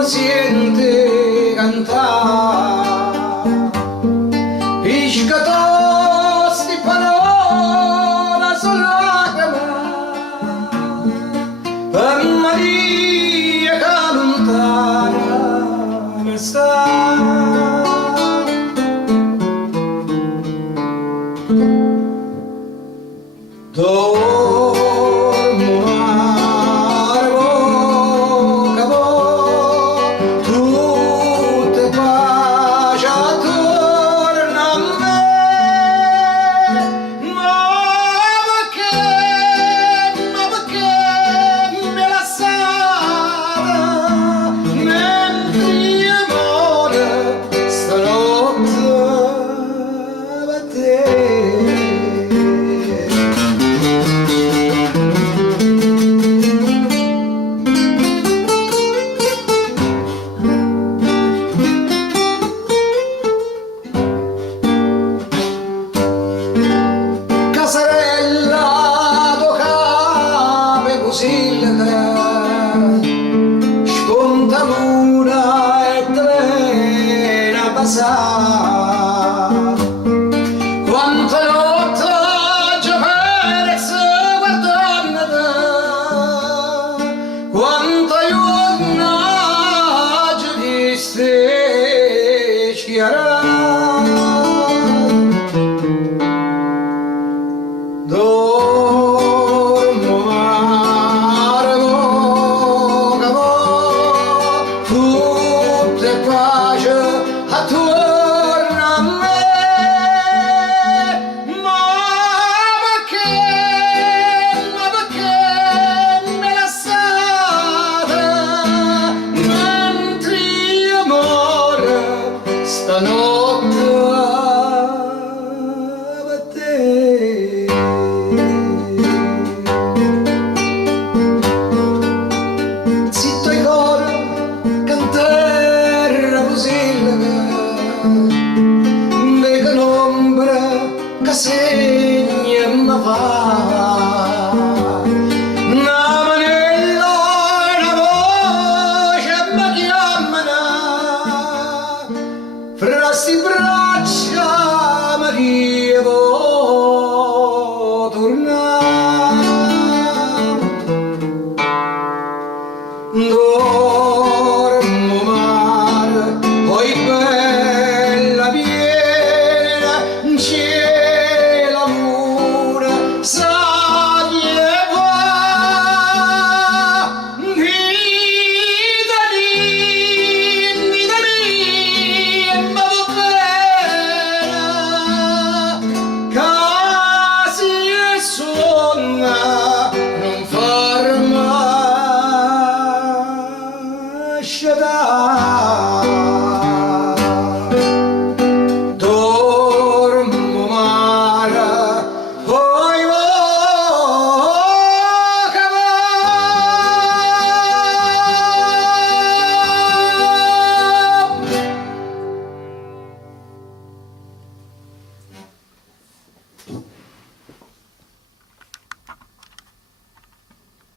uno siente cantare pescatori di parola sulla cama per Maria che lontana sta. Dormo arvo, tutte pace attorno a me, ma perché me la sara, mentre io muore stanotte per te. Casarella toccava cosilla, sponta luna e trena passata. Quanta notte già persa guardando, quanta giornata già viste schiarare. Dormo arvo, tutte pace attorno a me, ma perché me la lasciate, mentre io muore stanotte per te. Zitto i cori, canterra cosilla, vedo l'ombra che segna e mi fa. Una manella e una voce mi chiamano, fra sti braccia Maria vuoi tornare.